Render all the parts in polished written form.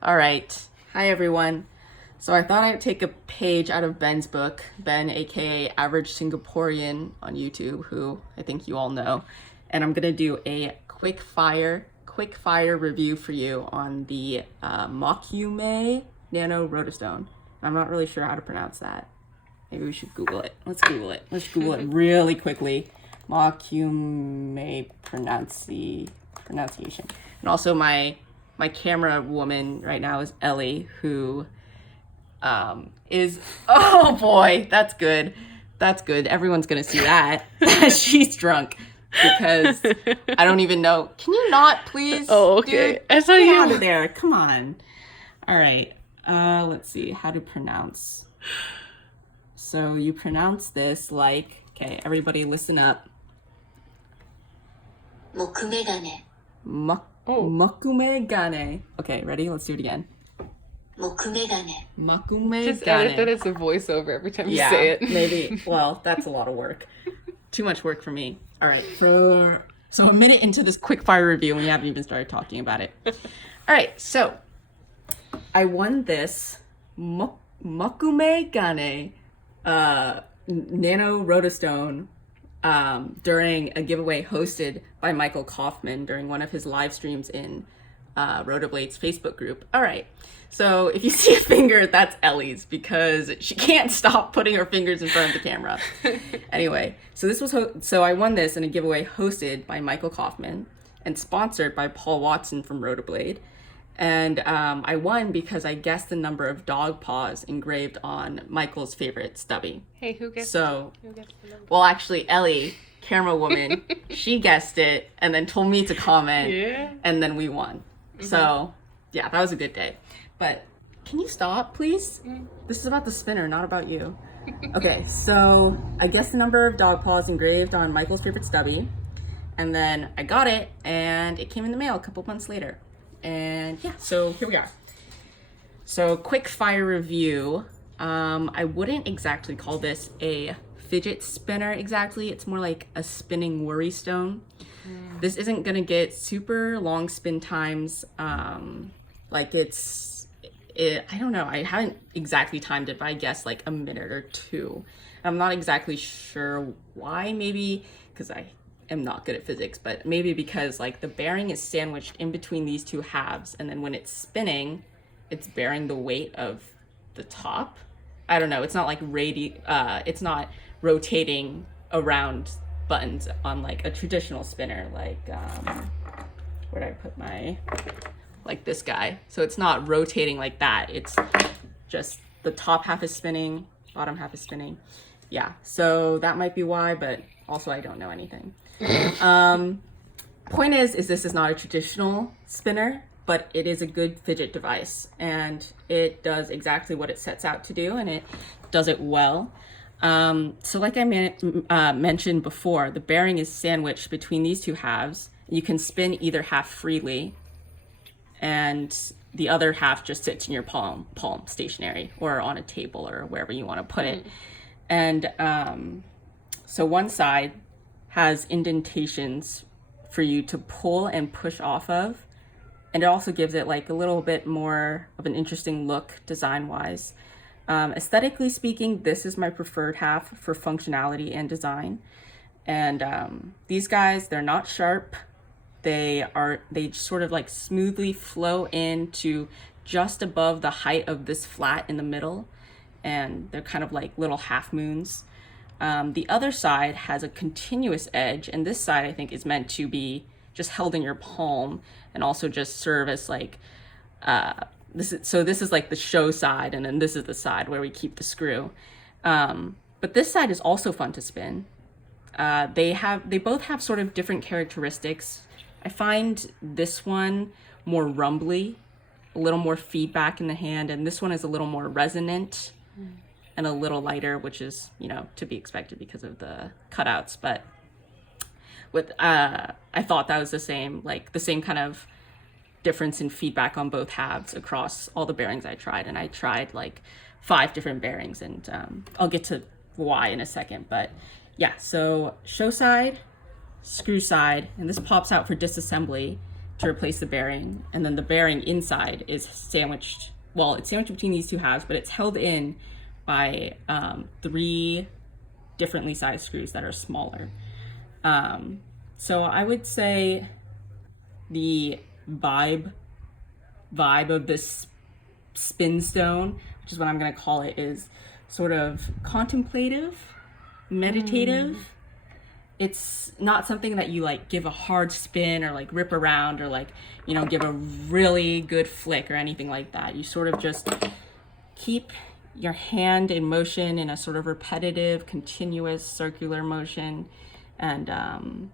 All right. Hi, everyone. So I thought I'd take a page out of Ben's book, Ben, aka Average Singaporean on YouTube, who I think you all know, and I'm gonna do a quick fire review for you on the mokume Nano Rotastone. I'm not really sure how to pronounce that. Maybe we should Google it. Let's Google it. Let's Google it really quickly. Mokume pronunciation. And also my camera woman right now is Ellie, who is, oh boy, that's good. That's good. Everyone's gonna see that. She's drunk because I don't even know. Can you not, please? Oh, okay. Dude, I thought get you out of there. Come on. All right. Let's see how to pronounce. So you pronounce this like, okay, everybody listen up. mokume gane, Mokume gane. Okay, ready? Let's do it again. mokume gane, Mokume just edit that gane. as a voiceover every time you Yeah, say it. maybe. Well, that's a lot of work. Too much work for me. All right. So a minute into this quick fire review and we haven't even started talking about it. All right. So I won this Mokume gane Nano Rotastone during a giveaway hosted by Michael Kaufman during one of his live streams in Rotablade's Facebook group. All right. So if you see a finger, that's Ellie's because she can't stop putting her fingers in front of the camera. Anyway, so this was so I won this in a giveaway hosted by Michael Kaufman and sponsored by Paul Watson from Rotablade. And I won because I guessed the number of dog paws engraved on Michael's favorite stubby. Hey, who gets So, the number? well, actually, Ellie, camera woman, she guessed it and then told me to comment. Yeah. And then we won. So, yeah, that was a good day. But can you stop, please? This is about the spinner, not about you. Okay, so I guessed the number of dog paws engraved on Michael's favorite stubby. And then I got it, and it came in the mail a couple months later. And yeah, so here we are. So quick fire review. I wouldn't exactly call this a fidget spinner exactly. It's more like a spinning worry stone. This isn't gonna get super long spin times. Like I don't know. I haven't exactly timed it, but I guess like a minute or two. I'm not exactly sure why. Maybe because I am not good at physics, but maybe because like the bearing is sandwiched in between these two halves, and then when it's spinning, it's bearing the weight of the top. I don't know. It's not like it's not rotating around buttons on like a traditional spinner. Like where did I put my like this guy? So it's not rotating like that. It's just the top half is spinning, bottom half is spinning. Yeah. So that might be why, but also I don't know anything. Point is this is not a traditional spinner, but it is a good fidget device and it does exactly what it sets out to do and it does it well. So like I mentioned before, the bearing is sandwiched between these two halves. You can spin either half freely and the other half just sits in your palm stationary or on a table or wherever you want to put it. And so one side has indentations for you to pull and push off of. And it also gives it like a little bit more of an interesting look design-wise. Aesthetically speaking, this is my preferred half for functionality and design. And these guys, they're not sharp. They sort of like smoothly flow into just above the height of this flat in the middle. And they're kind of like little half moons. The other side has a continuous edge, and this side I think is meant to be just held in your palm and also just serve as like this is like the show side, and then this is the side where we keep the screw. But this side is also fun to spin. They both have sort of different characteristics. I find this one more rumbly, a little more feedback in the hand, and this one is a little more resonant and a little lighter, which is, to be expected because of the cutouts. But I thought that was the same kind of difference in feedback on both halves across all the bearings I tried. And I tried like 5 different bearings, and I'll get to why in a second. But yeah, so show side, screw side, and this pops out for disassembly. to replace the bearing, and then the bearing inside is sandwiched. Well, it's sandwiched between these two halves, but it's held in by 3 differently sized screws that are smaller. So I would say the vibe of this spin stone, which is what I'm going to call it, is sort of contemplative, meditative. It's not something that you like give a hard spin or like rip around or like, you know, give a really good flick or anything like that. You sort of just keep your hand in motion in a sort of repetitive, continuous, circular motion. And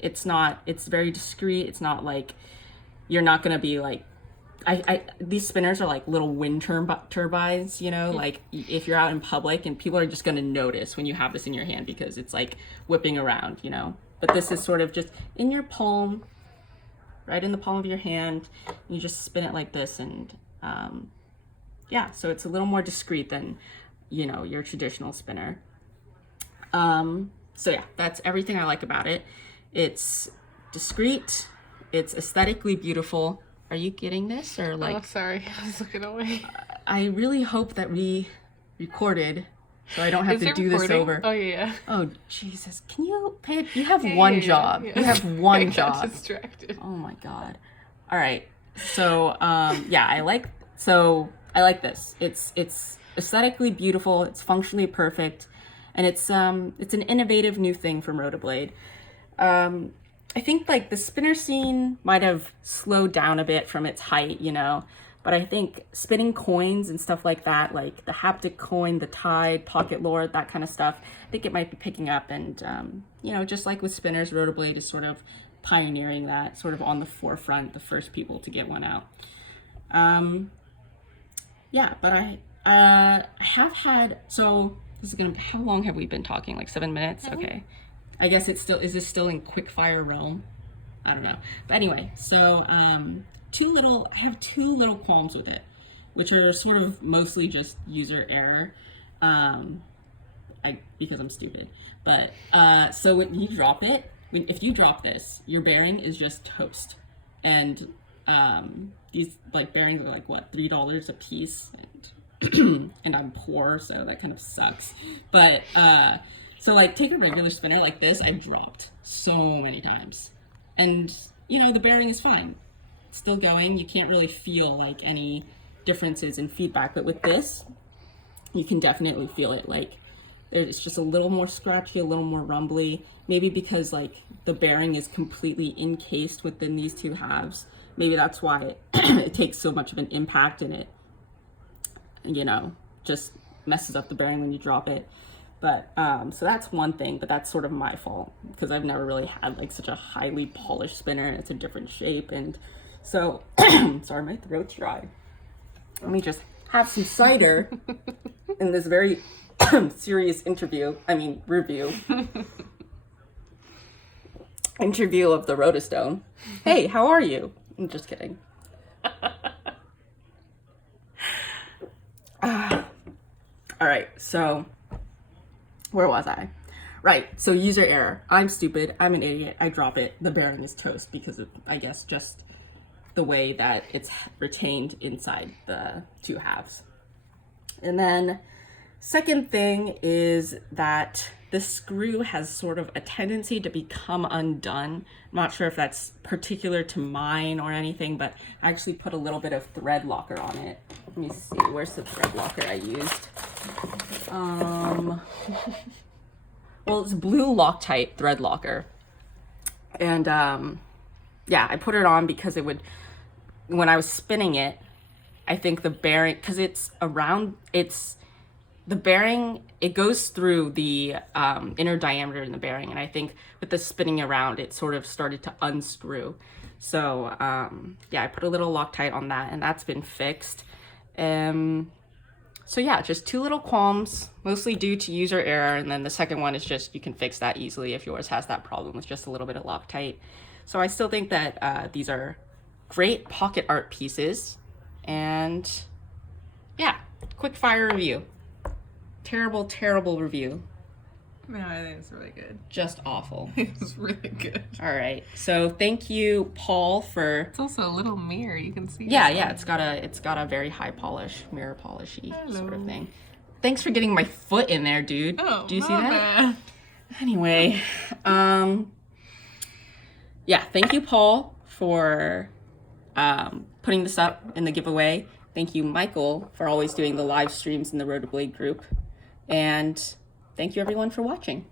it's very discreet. It's not like, you're not going to be like, these spinners are like little wind turbines, you know, like if you're out in public and people are just going to notice when you have this in your hand because it's like whipping around, you know. But this is sort of just in your palm, right in the palm of your hand. You just spin it like this, and yeah, so it's a little more discreet than, you know, your traditional spinner. So yeah, that's everything I like about it. It's discreet, it's aesthetically beautiful. Are you getting this, or like? Oh, sorry, I was looking away. I really hope that we recorded, so I don't have to do this over. Oh yeah. Oh Jesus! Can you pay? You have one job. Yeah. You have one I got job. distracted. Oh my God! All right. So yeah, I like this. It's aesthetically beautiful. It's functionally perfect, and it's an innovative new thing from Rotablade. I think like the spinner scene might have slowed down a bit from its height, you know, but I think spinning coins and stuff like that, like the haptic coin, the Tide, Pocket Lord, that kind of stuff, I think it might be picking up. And, you know, just like with spinners, Rotablade is sort of pioneering that, sort of on the forefront, the first people to get one out. Yeah, but I have had, so this is gonna, how long have we been talking? Like 7 minutes? Okay. I guess is this still in quickfire realm? I don't know. But anyway, so I have two little qualms with it, which are sort of mostly just user error, because I'm stupid. But so when you drop it, if you drop this, your bearing is just toast. And these like bearings are like what, $3 a piece, and and I'm poor, so that kind of sucks. But so like take a regular spinner like this, I've dropped so many times. And you know, the bearing is fine. It's still going. You can't really feel like any differences in feedback. But with this, you can definitely feel it. Like it's just a little more scratchy, a little more rumbly. Maybe because like the bearing is completely encased within these two halves. Maybe that's why it takes so much of an impact, and it, you know, just messes up the bearing when you drop it. But so that's one thing, but that's sort of my fault because I've never really had like such a highly polished spinner, and it's a different shape. And so, sorry, my throat's dry. Let me just have some cider in this very serious review of the Rotastone. Hey, how are you? I'm just kidding. All right, so where was I? Right, so user error. I'm stupid, I'm an idiot, I drop it, the bearing is toast because of, I guess, just the way that it's retained inside the two halves. And then second thing is that the screw has sort of a tendency to become undone. I'm not sure if that's particular to mine or anything, but I actually put a little bit of thread locker on it. Let me see, where's the thread locker I used? Well, it's blue Loctite thread locker. And yeah, I put it on because it would, when I was spinning it, I think the bearing, because the bearing, it goes through the inner diameter in the bearing, and I think with the spinning around, it sort of started to unscrew. So yeah, I put a little Loctite on that, and that's been fixed. So yeah, just two little qualms, mostly due to user error, and then the second one is just you can fix that easily if yours has that problem with just a little bit of Loctite. So I still think that these are great pocket art pieces, and yeah, quick fire review. Terrible, terrible review. No, I think it's really good. Just awful. It's really good. All right. So thank you, Paul, for. It's also a little mirror. You can see. Yeah, yourself. yeah. It's got a very high polish, mirror polishy sort of Hello. thing. Thanks for getting my foot in there, dude. Oh, Do you see my that? bad. Anyway, yeah. Thank you, Paul, for putting this up in the giveaway. Thank you, Michael, for always doing the live streams in the Rotablade group. And thank you, everyone, for watching.